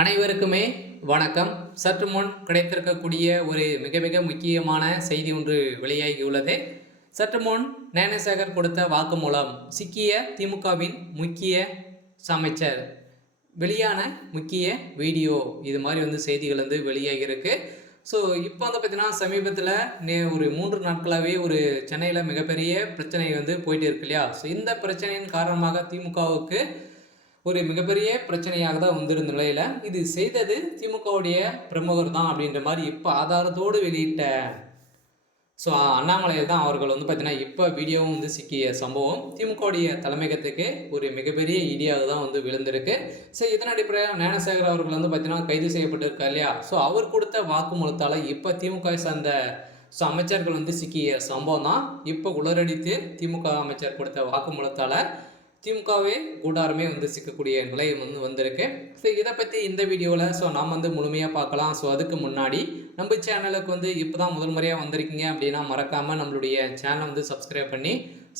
அனைவருக்குமே வணக்கம். சற்று முன் கிடைத்திருக்கக்கூடிய ஒரு மிக மிக முக்கியமான செய்தி ஒன்று வெளியாகியுள்ளது. சற்று முன் ஞானசேகர் கொடுத்த வாக்குமூலம் சிக்கிய திமுகவின் முக்கிய அமைச்சர் வெளியான முக்கிய வீடியோ இது மாதிரி செய்திகள் வெளியாகியிருக்கு. ஸோ இப்போ பார்த்தீங்கன்னா சமீபத்தில் ஒரு 3 நாட்களாகவே ஒரு சென்னையில் மிகப்பெரிய பிரச்சனை போயிட்டு இருக்கு இல்லையா? ஸோ இந்த பிரச்சனையின் காரணமாக திமுகவுக்கு ஒரு மிகப்பெரிய பிரச்சனையாக தான் வந்திருந்த நிலையில் இது செய்தது திமுகவுடைய பிரமுகர் தான் அப்படின்ற மாதிரி இப்போ ஆதாரத்தோடு வெளியிட்ட ஸோ அண்ணாமலையில் தான் அவர்கள் பார்த்தீங்கன்னா இப்போ வீடியோவும் சிக்கிய சம்பவம் திமுகவுடைய தலைமையகத்துக்கு ஒரு மிகப்பெரிய இடியாக தான் விழுந்திருக்கு. ஸோ இதன் அடிப்படையில் ஞானசேகர் அவர்கள் பார்த்தீங்கன்னா கைது செய்யப்பட்டிருக்கார் இல்லையா? ஸோ அவர் கொடுத்த வாக்குமூலத்தால் இப்போ திமுக சார்ந்த ஸோ அமைச்சர்கள் சிக்கிய சம்பவம் தான் இப்போ உளரடித்து திமுக அமைச்சர் கொடுத்த வாக்குமூலத்தால் திமுகவே கூடாரமே சிக்கக்கூடிய நிலையம் வந்திருக்கு. ஸோ இதை பற்றி இந்த வீடியோவில் ஸோ நாம் முழுமையாக பார்க்கலாம். ஸோ அதுக்கு முன்னாடி நம்ம சேனலுக்கு இப்போ தான் முதல் முறையாக வந்திருக்கீங்க அப்படின்னா மறக்காமல் நம்மளுடைய சேனலை சப்ஸ்கிரைப் பண்ணி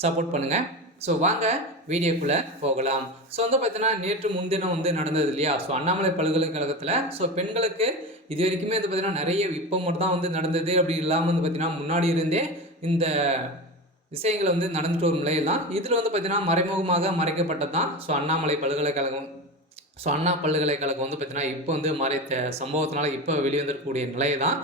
சப்போர்ட் பண்ணுங்கள். ஸோ வாங்க வீடியோக்குள்ளே போகலாம். ஸோ பார்த்தீங்கன்னா நேற்று முன்தினம் நடந்தது இல்லையா? ஸோ அண்ணாமலை பல்கலைக்கழகத்தில் ஸோ பெண்களுக்கு இது வரைக்குமே பார்த்தீங்கன்னா நிறைய இப்போ மட்டும் தான் நடந்தது அப்படி இல்லாமல் பார்த்தீங்கன்னா முன்னாடி இருந்தே இந்த விஷயங்கள் நடந்துட்டு வரும் நிலையில் தான் இதில் பார்த்தீங்கன்னா மறைமுகமாக மறைக்கப்பட்டது தான் ஸோ அண்ணாமலை பல்கலைக்கழகம். ஸோ அண்ணா பல்கலைக்கழகம் பார்த்தீங்கன்னா இப்போ மறைத்த சம்பவத்தினால இப்போ வெளிவந்திருக்கக்கூடிய நிலை தான்.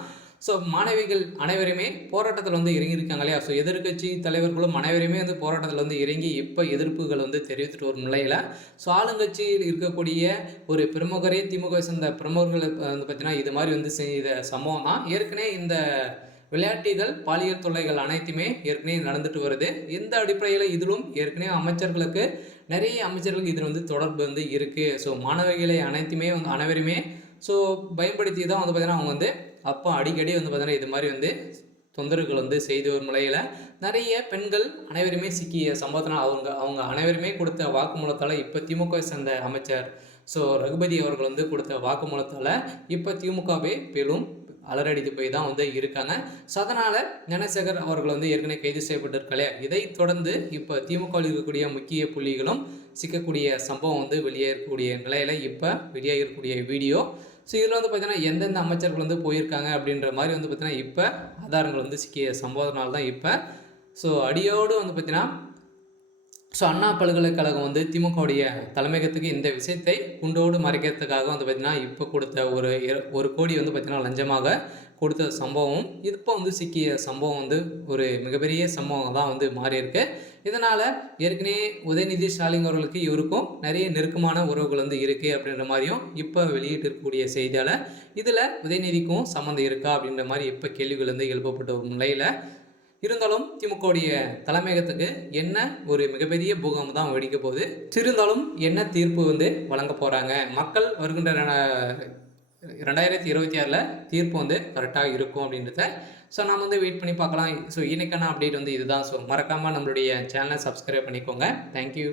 ஸோ மாணவிகள் அனைவருமே போராட்டத்தில் இறங்கியிருக்காங்க இல்லையா? ஸோ எதிர்கட்சி தலைவர்களும் அனைவருமே போராட்டத்தில் இறங்கி இப்போ எதிர்ப்புகள் தெரிவித்துட்டு வரும் நிலையில் ஸோ ஆளுங்கட்சியில் இருக்கக்கூடிய ஒரு பிரமுகரே திமுக சேர்ந்த பிரமுகர்கள் பார்த்தீங்கன்னா இது மாதிரி செய்த சம்பவம் தான். ஏற்கனவே இந்த விளையாட்டுகள் பாலியல் தொல்லைகள் அனைத்துமே ஏற்கனவே நடந்துட்டு வருது. இந்த அடிப்படையில் இதிலும் ஏற்கனவே அமைச்சர்களுக்கு நிறைய அமைச்சர்களுக்கு இதில் தொடர்பு இருக்குது. ஸோ மாணவிகளை அனைத்துமே அனைவருமே ஸோ பயன்படுத்தி தான் பார்த்தீங்கன்னா அவங்க அப்போ அடிக்கடி பார்த்தீங்கன்னா இது மாதிரி தொந்தரவுகள் செய்து வரும் நிலையில் நிறைய பெண்கள் அனைவருமே சிக்கிய சம்பவத்தினால் அவங்க அனைவருமே கொடுத்த வாக்குமூலத்தால் இப்போ திமுக சேர்ந்த அமைச்சர் ஸோ ரகுபதி அவர்கள் கொடுத்த வாக்குமூலத்தால் இப்போ திமுகவே பெரும் அலரடித்து போய் தான் இருக்காங்க. ஸோ அதனால் ஞானசேகர் அவர்கள் ஏற்கனவே கைது செய்யப்பட்டிருக்கலையா? இதை தொடர்ந்து இப்போ திமுகவில் இருக்கக்கூடிய முக்கிய புள்ளிகளும் சிக்கக்கூடிய சம்பவம் வெளியேறக்கூடிய நிலையில் இப்போ வெளியாகக்கூடிய வீடியோ. ஸோ இதில் பார்த்தீங்கன்னா எந்தெந்த அமைச்சர்கள் போயிருக்காங்க அப்படின்ற மாதிரி பார்த்தீங்கன்னா இப்போ ஆதாரங்கள் சிக்கிய சம்பவத்தினால தான் இப்போ ஸோ அடியோடு பார்த்தீங்கன்னா ஸோ அண்ணா பல்கலைக்கழகம் திமுகவுடைய தலைமையகத்துக்கு இந்த விஷயத்தை குண்டோடு மறைக்கிறதுக்காக பார்த்தீங்கன்னா இப்போ கொடுத்த ஒரு கோடி பார்த்தீங்கன்னா லஞ்சமாக கொடுத்த சம்பவம் இப்போ சிக்கிய சம்பவம் ஒரு மிகப்பெரிய சம்பவம் தான் மாறியிருக்கு. இதனால் ஏற்கனவே உதயநிதி ஸ்டாலின் அவர்களுக்கு இவருக்கும் நிறைய நெருக்கமான உறவுகள் இருக்குது அப்படின்ற மாதிரியும் இப்போ வெளியிட்டு இருக்கக்கூடிய செய்தியால் இதில் உதயநிதிக்கும் சம்மந்தம் இருக்கா அப்படின்ற மாதிரி இப்போ கேள்விகள் எழுப்பப்பட்ட ஒரு நிலையில் இருந்தாலும் திமுகவுடைய தலைமையகத்துக்கு என்ன ஒரு மிகப்பெரிய பூகம்பம் தான் வெடிக்க போகுது. இருந்தாலும் என்ன தீர்ப்பு வழங்க போகிறாங்க மக்கள் வருகின்ற 2026 தீர்ப்பு கரெக்டாக இருக்கும் அப்படின்றத ஸோ நாம் வெயிட் பண்ணி பார்க்கலாம். ஸோ இன்றைக்கான அப்டேட் இதுதான். ஸோ மறக்காமல் நம்மளுடைய சேனலை சப்ஸ்கிரைப் பண்ணிக்கோங்க. தேங்க்யூ.